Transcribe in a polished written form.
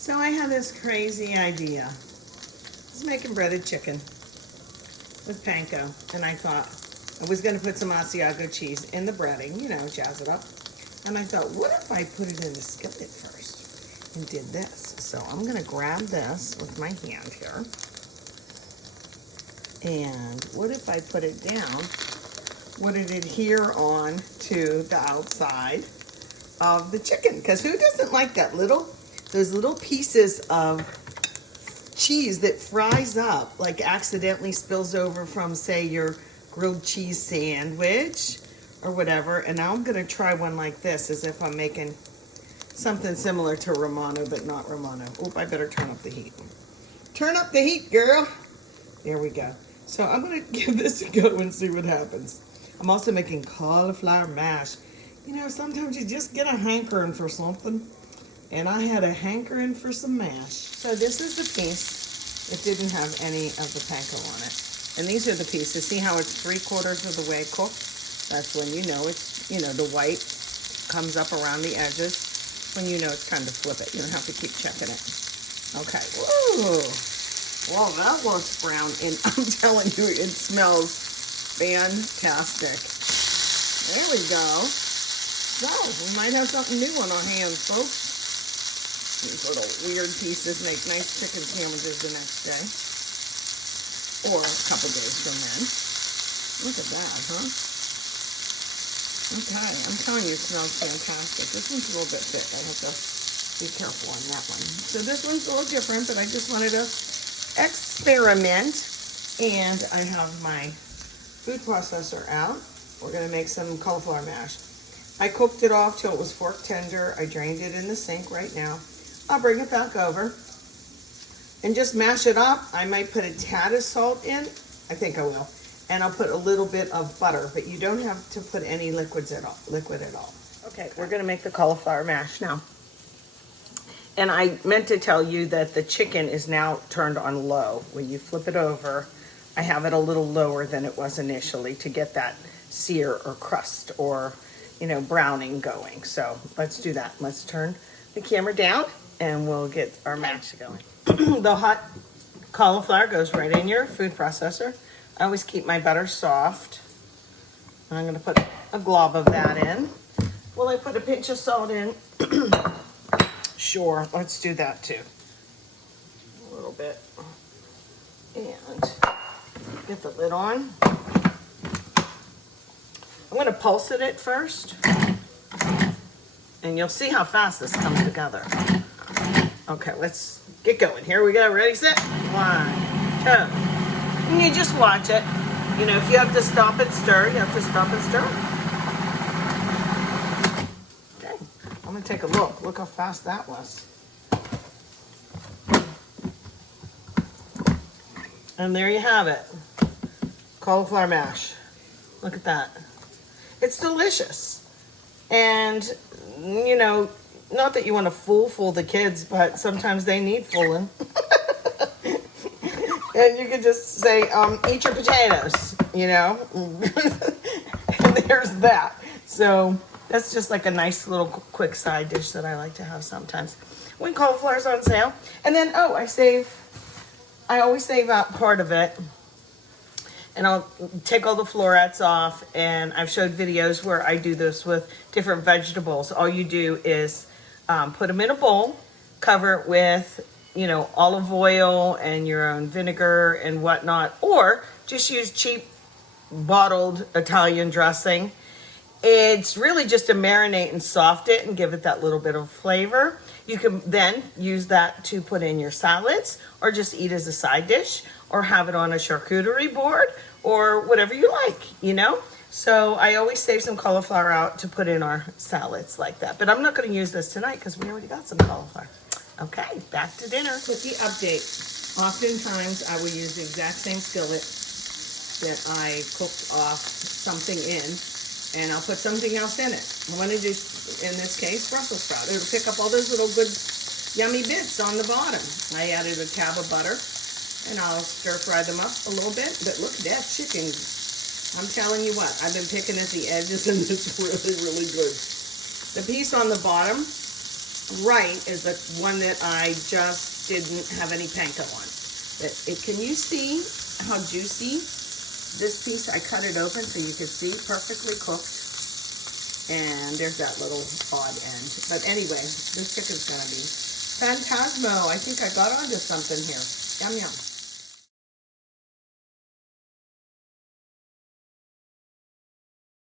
So I had this crazy idea. I was making breaded chicken with panko, and I thought I was going to put some Asiago cheese in the breading, you know, jazz it up. And I thought, what if I put it in the skillet first and did this? So I'm going to grab this with my hand here. And what if I put it down? Would it adhere on to the outside of the chicken? Because who doesn't like that those little pieces of cheese that fries up, like accidentally spills over from, say, your grilled cheese sandwich or whatever. And now I'm gonna try one like this, as if I'm making something similar to Romano, but not Romano. Oop, I better turn up the heat. Turn up the heat, girl. There we go. So I'm gonna give this a go and see what happens. I'm also making cauliflower mash. You know, sometimes you just get a hankering for something. And I had a hankering for some mash. So this is the piece. It didn't have any of the panko on it. And these are the pieces. See how it's 3/4 of the way cooked? That's when you know it's, you know, the white comes up around the edges. When you know it's time to flip it. You don't have to keep checking it. Okay. Whoa. Well, that looks brown. And I'm telling you, it smells fantastic. There we go. So, we might have something new on our hands, folks. These little weird pieces make nice chicken sandwiches the next day. Or a couple days from then. Look at that, huh? Okay, I'm telling you, it smells fantastic. This one's a little bit thick. I have to be careful on that one. So this one's a little different, but I just wanted to experiment. And I have my food processor out. We're going to make some cauliflower mash. I cooked it off till it was fork tender. I drained it in the sink right now. I'll bring it back over and just mash it up. I might put a tad of salt in. I think I will. And I'll put a little bit of butter, but you don't have to put any liquid at all. Okay, we're gonna make the cauliflower mash now. And I meant to tell you that the chicken is now turned on low. When you flip it over, I have it a little lower than it was initially to get that sear or crust or, you know, browning going. So let's do that. Let's turn the camera down and we'll get our mash going. The hot cauliflower goes right in your food processor. I always keep my butter soft. I'm going to put a glob of that in. Will I put a pinch of salt in? Sure, let's do that too. A little bit. And get the lid on. I'm going to pulse it first. And you'll see how fast this comes together. Okay, let's get going. Here we go. Ready, set? 1, 2. And you just watch it. You know, if you have to stop and stir, you have to stop and stir. Okay, I'm going to take a look. Look how fast that was. And there you have it. Cauliflower mash. Look at that. It's delicious. And, you know, not that you want to fool the kids, but sometimes they need fooling. And you can just say, eat your potatoes, you know. And there's that. So that's just like a nice little quick side dish that I like to have sometimes when cauliflower's on sale. And then, I always save out part of it. And I'll take all the florets off, and I've showed videos where I do this with different vegetables. All you do is put them in a bowl, cover it with, you know, olive oil and your own vinegar and whatnot, or just use cheap bottled Italian dressing. It's really just to marinate and soften it and give it that little bit of flavor. You can then use that to put in your salads or just eat as a side dish or have it on a charcuterie board or whatever you like, you know? So I always save some cauliflower out to put in our salads like that. But I'm not going to use this tonight because we already got some cauliflower. Okay, back to dinner. Cookie update. Oftentimes I will use the exact same skillet that I cooked off something in, and I'll put something else in it. I want to do, in this case, Brussels sprout. It'll pick up all those little good yummy bits on the bottom. I added a tab of butter, and I'll stir fry them up a little bit. But look at that chicken. I'm telling you what, I've been picking at the edges, and it's really, really good. The piece on the bottom right is the one that I just didn't have any panko on. But can you see how juicy this piece? I cut it open so you could see, perfectly cooked. And there's that little odd end. But anyway, this chicken's gonna be phantasmo. I think I got onto something here. Yum, yum.